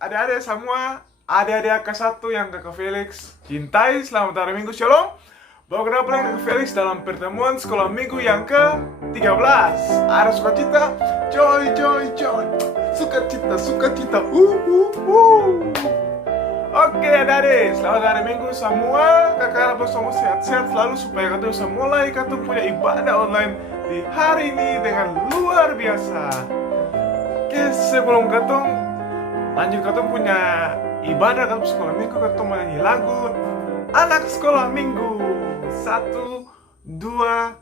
adik-adik semua, adik-adik kelas 1 yang kakak Felix cintai, selamat hari Minggu, shalom. Bawa kenapa kakak Felix dalam pertemuan sekolah minggu yang ke-13. Ada sukacita, joy. Sukacita. Oke adik-adik, selamat hari Minggu semua. Kakak harap semua sehat-sehat selalu supaya kita bisa mulai kita punya ibadah online di hari ini dengan luar biasa. Oke, sebelum ketong lanjut ketong punya ibadah ketong sekolah minggu, ketong menyanyi lagu anak sekolah minggu. 1, 2,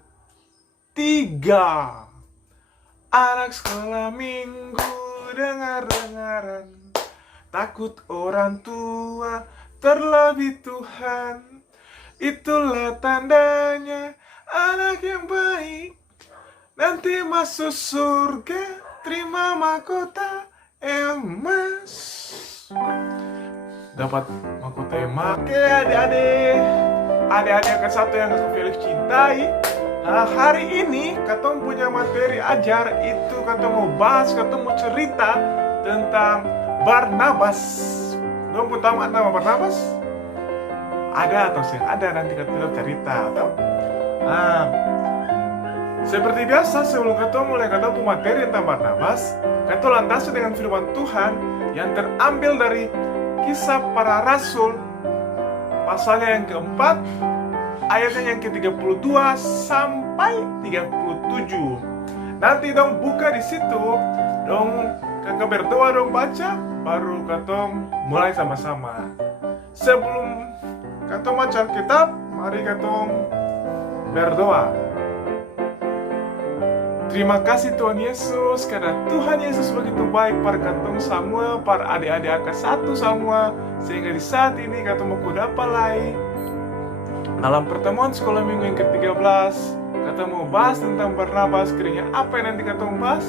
3. Anak sekolah minggu dengar-dengaran, takut orang tua, terlebih Tuhan. Itulah tandanya anak yang baik, nanti masuk surga, terima mahkota emas. Dapat mahkota emas. Oke adik-adik kelas 1 yang kakak Felix cintai, hari ini katong punya materi ajar itu, katong mau bahas, katong mau cerita tentang Barnabas. Kamu pun tahu nama Barnabas? Ada atau sih? Ada, nanti kita cerita atau? Seperti biasa, sebelum kita mulai materi tentang Barnabas, kita landasi dengan firman Tuhan yang terambil dari Kisah Para Rasul, pasalnya yang keempat, ayatnya yang ke-32 sampai 37. Nanti dong buka di situ, dong kakak berdoa, dong baca, baru katong mulai sama-sama. Sebelum katong baca kitab, mari katong berdoa. Terima kasih Tuhan Yesus, karena Tuhan Yesus begitu baik pada katong semua, para adik-adik kelas 1 semua, sehingga di saat ini katong mau kudapalai dalam pertemuan sekolah minggu yang ke-13, katong mau bahas tentang Barnabas. Kiranya apa yang nanti katong bahas,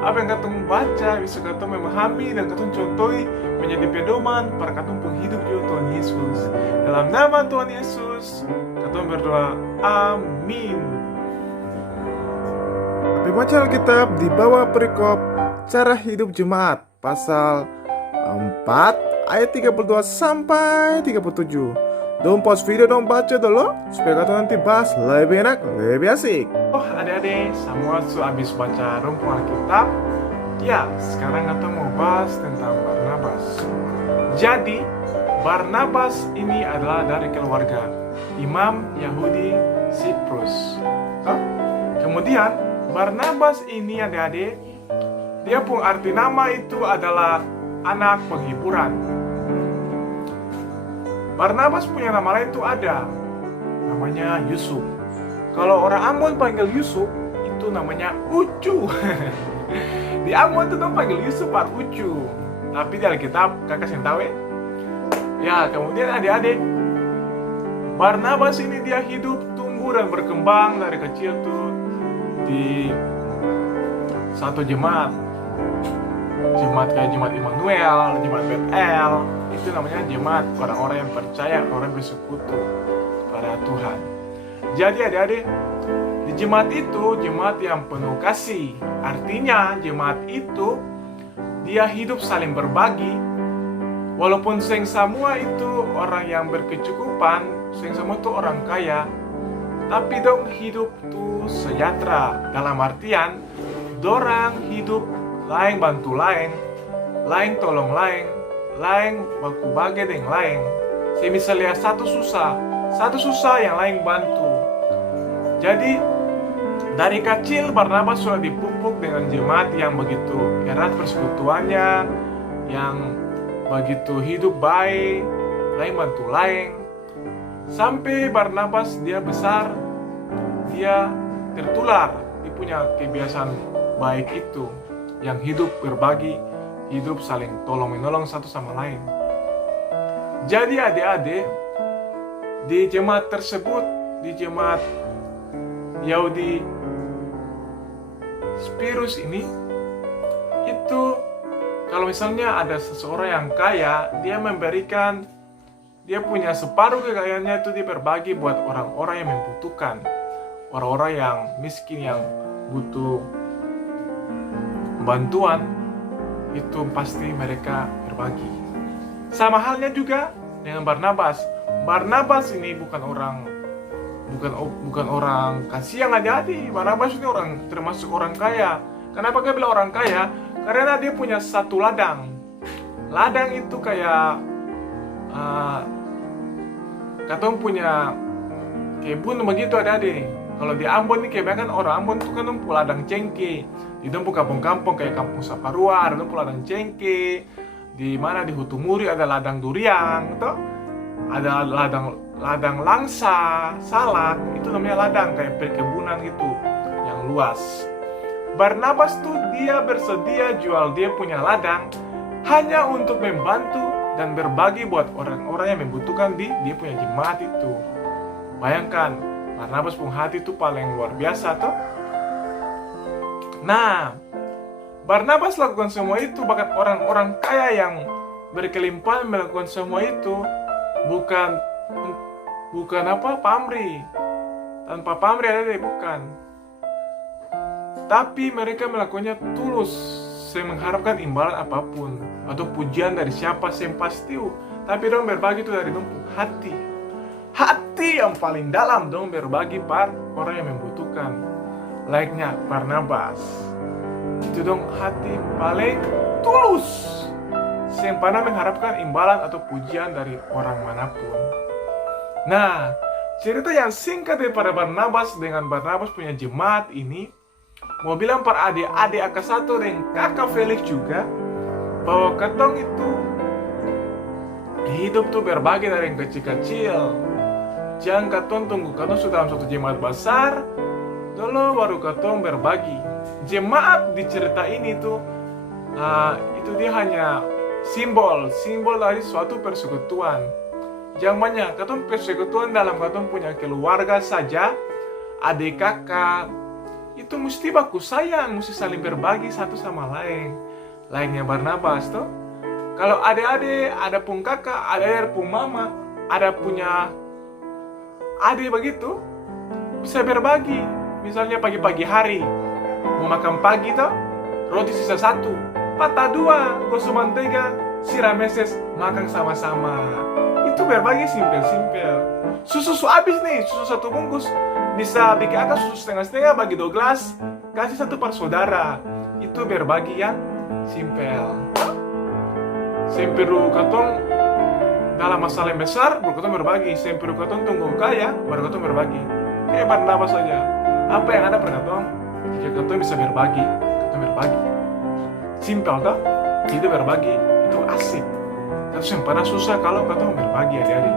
apa yang katong baca, bisa katong memahami dan katong contohi menjadi pedoman para katong penghidup juga Tuhan Yesus. Dalam nama Tuhan Yesus, katong berdoa, amin. Baca Alkitab di bawah perikop cara hidup jemaat pasal 4 ayat 32 sampai 37. Dong pause video, dong baca dulu supaya kata nanti bahas lebih enak, lebih asik. Adik-adik semua habis baca dong Alkitab. Ya, sekarang kita mau bahas tentang Barnabas. Jadi Barnabas ini adalah dari keluarga Imam Yahudi Siprus. Kemudian Barnabas ini adik-adik, dia pun arti nama itu adalah anak penghiburan. Barnabas punya nama lain itu ada, namanya Yusuf. Kalau orang Ambon panggil Yusuf, itu namanya Ucu. Di Ambon itu dong panggil Yusuf Pak Ucu. Tapi di Alkitab kakak yang tahu ya. Kemudian adik-adik, Barnabas ini dia hidup, tumbuh dan berkembang dari kecil tuh di satu jemaat kayak jemaat Immanuel, jemaat Bethel. Itu namanya jemaat orang-orang yang percaya, orang yang bersekutu pada Tuhan. Jadi adik-adik, di jemaat itu jemaat yang penuh kasih. Artinya jemaat itu dia hidup saling berbagi. Walaupun seng semua itu orang yang berkecukupan, seng semua itu orang kaya, tapi dong hidup tuh sejahtera. Dalam artian dorang hidup lain bantu lain tolong lain baku bagi dengan lain. Misalnya satu susah yang lain bantu. Jadi dari kecil Barnabas sudah dipupuk dengan jemaat yang begitu erat persekutuannya, yang begitu hidup baik, lain bantu lain. Sampai Barnabas dia besar, dia tertular, dia punya kebiasaan baik itu, yang hidup berbagi, hidup saling tolong menolong satu sama lain. Jadi adik-adik, di jemaat tersebut, di jemaat Yahudi Spirus ini, itu kalau misalnya ada seseorang yang kaya, dia memberikan, dia punya separuh kekayaannya itu dia berbagi buat orang-orang yang membutuhkan, orang-orang yang miskin, yang butuh bantuan. Itu pasti mereka berbagi. Sama halnya juga dengan Barnabas. Barnabas ini bukan orang kasihan adik-adik. Barnabas ini termasuk orang kaya. Kenapa dia bilang orang kaya? Karena dia punya satu ladang. Ladang itu kayak katong punya kebun begitu adik-adik. Kalau di Ambon nih kebanyakan orang Ambon tuh kan ladang cengkeh. Di kampung-kampung kayak Kampung Saparua ada ladang cengkeh. Di mana di Hutumuri ada ladang durian, toh? Ada ladang langsa, salak, itu namanya ladang kayak perkebunan gitu yang luas. Barnabas tuh dia bersedia jual dia punya ladang hanya untuk membantu dan berbagi buat orang-orang yang membutuhkan di dia punya jemaat itu. Bayangkan, Barnabas pun hati itu paling luar biasa toh. Nah, Barnabas lakukan semua itu bahkan orang-orang kaya yang berkelimpahan melakukan semua itu bukan pamrih. Tanpa pamrih ada bukan. Tapi mereka melakukannya tulus, saya mengharapkan imbalan apapun atau pujian dari siapa saya pasti. Tapi dong berbagi itu dari dong hati. Hati yang paling dalam dong berbagi par orang yang membutuhkan. Layaknya Barnabas. Itu dong hati paling tulus. Saya pernah mengharapkan imbalan atau pujian dari orang manapun. Nah, cerita yang singkat daripada Barnabas dengan Barnabas punya jemaat ini mau bilang para adik-adik AK1 dan kakak Felix juga bahwa katong itu hidup tuh berbagi dari yang kecil-kecil. Jangan katong tunggu katong sudah dalam suatu jemaat besar dulu baru katong berbagi. Jemaat di cerita ini tuh itu dia hanya simbol dari suatu persekutuan. Jangan banyak katong persekutuan dalam katong punya keluarga saja, adik kakak itu mesti baku sayang, mesti saling berbagi satu sama lain. Lainnya Barnabas tuh. Kalau adik-adik ada pun kakak, ada pun mama, ada punya adik begitu, bisa berbagi. Misalnya pagi-pagi hari mau makan pagi tuh, roti sisa satu, patah dua, gosok mantega, siram meses, makan sama-sama. Itu berbagi simpel-simpel. Susu habis nih, susu satu bungkus, bisa bikin akan susu setengah-setengah bagi 2 gelas, kasih satu per saudara. Itu berbagi yang simpel. Semperu katong dalam masalah yang besar, baru katong berbagi. Semperu katong tunggu kaya, baru katong berbagi. Kayak Barnabas saja. Apa yang ada per katong? Jika katong bisa berbagi, katong berbagi. Simpel toh? Itu berbagi, itu asik. Tapi yang pernah susah kalau katong berbagi adik-adik.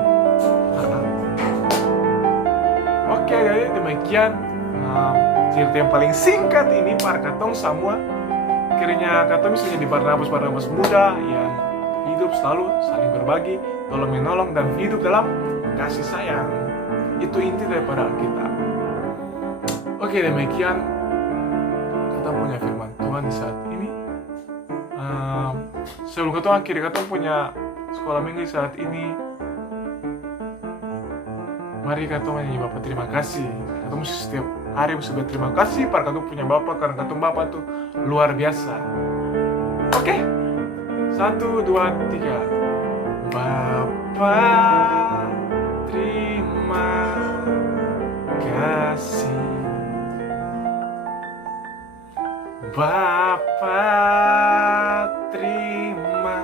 Oke adik-adik, demikian cerita yang paling singkat ini para katong semua. Kiranya katong bisa jadi Barnabas muda yang hidup selalu saling berbagi, tolong menolong dan hidup dalam kasih sayang. Itu inti daripada kita. Oke, demikian kita punya firman Tuhan di saat ini. Sebelum kita akhiri kita punya sekolah minggu di saat ini, mari kita menyanyi Bapak terima kasih. Kita mesti setiap hari mesti berterima kasih para kita punya Bapak karena kita Bapak tuh luar biasa. Oke, 1, 2, 3. Bapak terima kasih. Bapak terima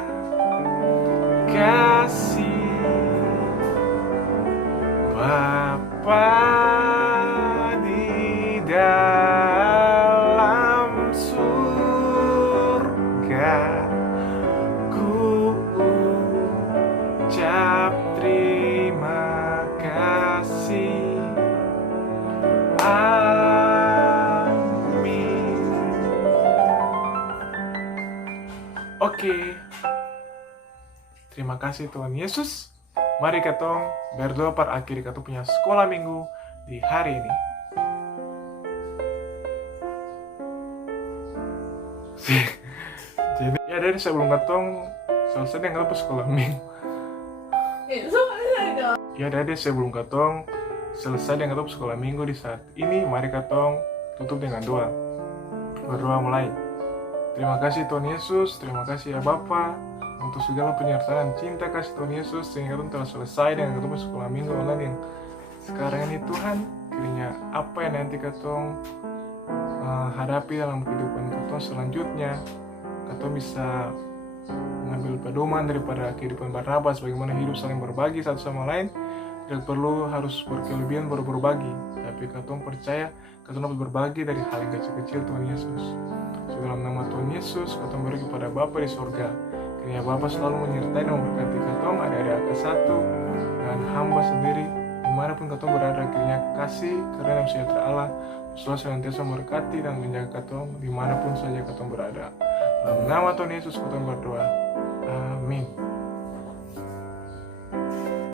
kasih. Bapak di dalam surga, ku ucap terima kasih. Oke, terima kasih Tuhan Yesus. Mari kita berdoa pada akhir kita punya sekolah minggu di hari ini. Jadi ya dari sebelum kita selesai dengan kita sekolah minggu. Ya dari sebelum kita selesai dengan kita sekolah minggu di saat ini, mari kita tutup dengan doa. Berdoa mulai. Terima kasih Tuhan Yesus, terima kasih ya Bapa. untuk segala penyertaan cinta kasih Tuhan Yesus, sehingga katong telah selesai dengan ketemu sekolah minggu online yang sekarang ini. Tuhan, kiranya apa yang nanti katong hadapi dalam kehidupan katong selanjutnya, katong bisa mengambil pedoman daripada kehidupan Barnabas, bagaimana hidup saling berbagi satu sama lain. Tidak perlu harus berkelebihan baru berbagi, tapi katong percaya katong dapat berbagi dari hal yang kecil-kecil Tuhan Yesus. So, dalam nama Tuhan Yesus, katong beri kepada Bapa di surga, kiranya Bapa selalu menyertai dan memberkati katong, adik-adik AK1 dan hamba sendiri dimanapun katong berada. Kiranya kasih karena sejahtera Allah selalu senantiasa memberkati dan menjaga katong dimanapun saja katong berada. Dalam nama Tuhan Yesus katong berdoa, amin.